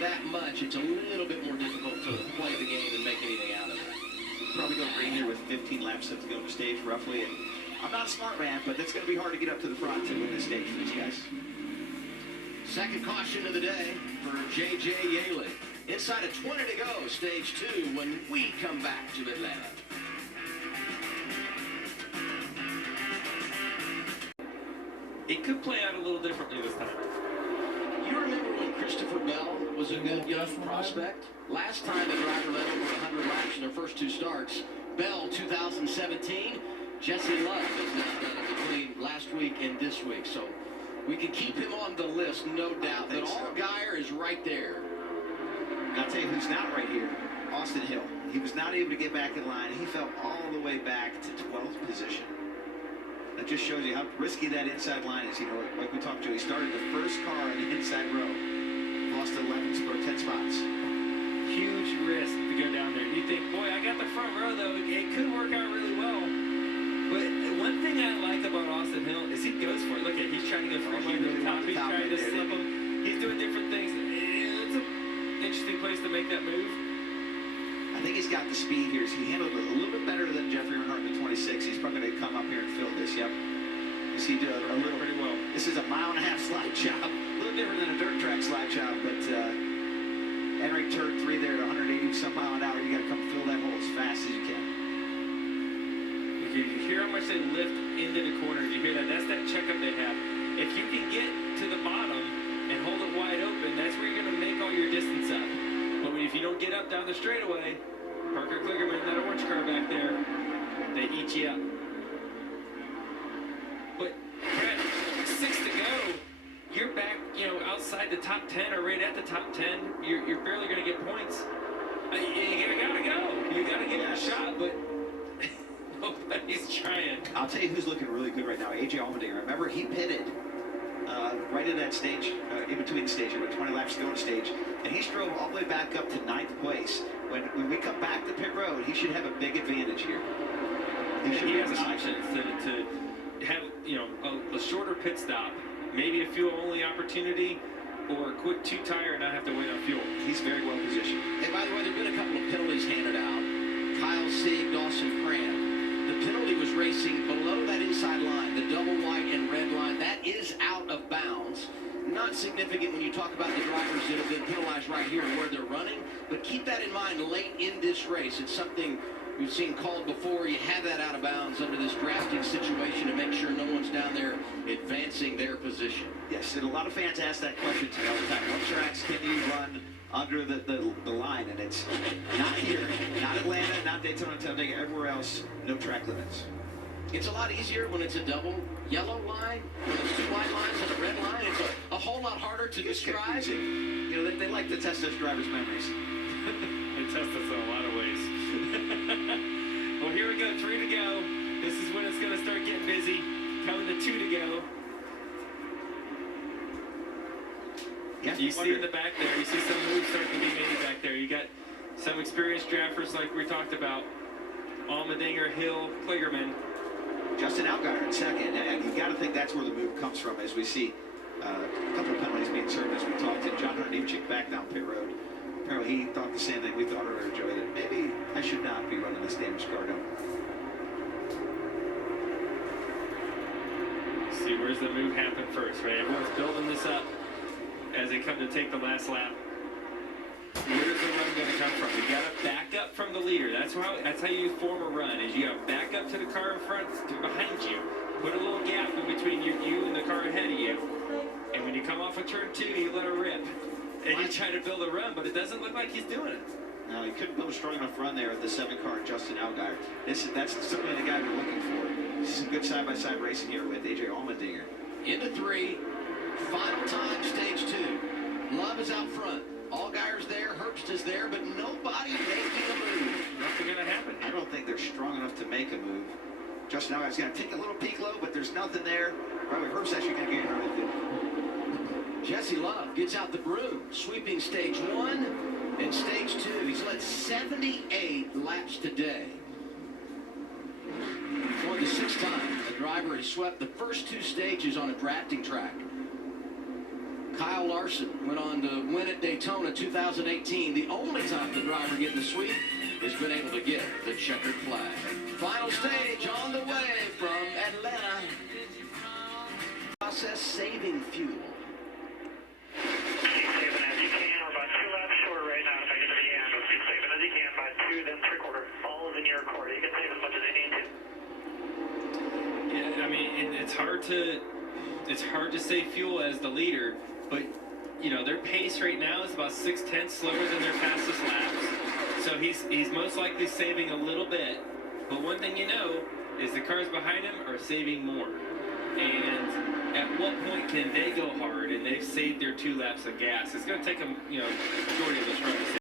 that much, it's a little bit more difficult to play the game and make anything out of it. Probably go green here with 15 laps left to go on the stage, roughly. And I'm not a smart man, but it's going to be hard to get up to the front to win this stage for these guys. Second caution of the day for J.J. Yaley. Inside of 20 to go, stage 2, when we come back to Atlanta. It could play out a little differently this time. You remember when Christopher Bell was a good young prospect? Last time the driver led over 100 laps in their first 2 starts. Bell, 2017. Jesse Love has now done it between last week and this week. So we can keep him on the list, no doubt. But Allgaier is right there. And I'll tell you who's not right here. Austin Hill. He was not able to get back in line. He fell all the way back to 12th position. That just shows you how risky that inside line is. You know, like we talked to, he started the first car in the inside row. Lost 11 or 10 spots. Huge risk to go down there. You think, boy, I got the front row, though. It could work out really well. But one thing I like about Austin Hill is he goes for it. Look at, he's trying to go for the top. He's trying to slip him. He's doing different things. It's an interesting place to make that move. I think he's got the speed here. He handled it a little bit better than Jeffrey Earnhardt in the 26. He's probably going to come up here and fill this. Yep. You see, a little pretty well. This is a 1.5 mile slide job. A little different than a dirt track slide job, but entering turn 3 there at 180 some mile an hour, you got to come fill that hole as fast as you can. You hear how much they lift into the corner. You hear that? That's that checkup they have. If you can get to the bottom and hold it wide open, that's where you're going to make all your distance up. But if you don't get up down the straightaway, Parker Kligerman, that orange car back there, they eat you up. But Brett, 6 to go, you're back, outside the top 10 or right at the top 10. You're barely going to get points. You gotta go. You gotta give it a shot, but nobody's trying. I'll tell you who's looking really good right now. A.J. Allmendinger. Remember, he pitted right in that stage, in between the stage, with 20 laps to go on stage, and he strove all the way back up to 9th place. When we come back to pit road, he should have a big advantage here. He has options to have, a shorter pit stop, maybe a fuel-only opportunity, or quit 2-tire and not have to wait on fuel. He's very well positioned. Hey, by the way, there have been a couple of penalties handed out. Kyle Sieg, Dawson Cram. The penalty was racing below that inside line, the double white and red line. That is out of bounds. Not significant when you talk about the drivers that have been penalized right here and where they're running, but keep that in mind late in this race. It's something we've seen called before. You have that out of bounds under this drafting situation to make sure no one's down there advancing their position. Yes, and a lot of fans ask that question to me all the time. What tracks can you run under the line? And it's not here, not Atlanta, not Daytona, Talladega, everywhere else, no track limits. It's a lot easier when it's a double yellow line, when it's 2 white lines and a red line. It's a whole lot harder to describe. They like to test those drivers' memories. They test us in a lot of ways. Well, here we go, 3 to go. This is when it's going to start getting busy. Coming to 2 to go. Yeah, you see in the back there, you see some moves starting to be made back there. You got some experienced drafters like we talked about. Allmendinger, Hill, Kligerman. Justin Allgaier in second, and you got to think that's where the move comes from, as we see a couple of penalties being served as we talked to John Hunter back down pit road. Apparently he thought the same thing we thought earlier, Joey, that maybe I should not be running this damaged car down. See, where's the move happen first, right? Everyone's building this up as they come to take the last lap. Where's the run going to come from? You got to back up from the leader. That's how you form a run. Is you got to back up to the car in front, behind you. Put a little gap in between you and the car ahead of you. And when you come off of turn 2, you let her rip. And you try to build a run, but it doesn't look like he's doing it. No, he couldn't build a strong enough run there with the 7 car and Justin Allgaier. That's certainly the guy we're looking for. This is some good side-by-side racing here with A.J. Allmendinger. Into 3, final time, stage 2. Love is out front. Allgaier's there, Herbst is there, but nobody making a move. Nothing going to happen. I don't think they're strong enough to make a move. Justin Allgaier's going to take a little peek low, but there's nothing there. Probably Herbst's actually going to get in early field. Jesse Love gets out the broom, sweeping stage 1 and stage 2. He's led 78 laps today. For the 6th time, the driver has swept the first 2 stages on a drafting track. Kyle Larson went on to win at Daytona 2018. The only time the driver getting the sweep has been able to get the checkered flag. Final stage on the way from Atlanta. Process saving fuel. Keep saving as you can. We're about 2 laps short right now. If I get to the end, keep saving as you can by 2, then 3/4. All is in your quarter. You can save as much as you need to. Yeah, I mean, it's hard to save fuel as the leader, but you know their pace right now is about 6/10 slower than their fastest laps. So he's most likely saving a little bit. But one thing you know is the cars behind him are saving more. And at what point can they go hard and they've saved their 2 laps of gas? It's going to take them, majority of this run to save.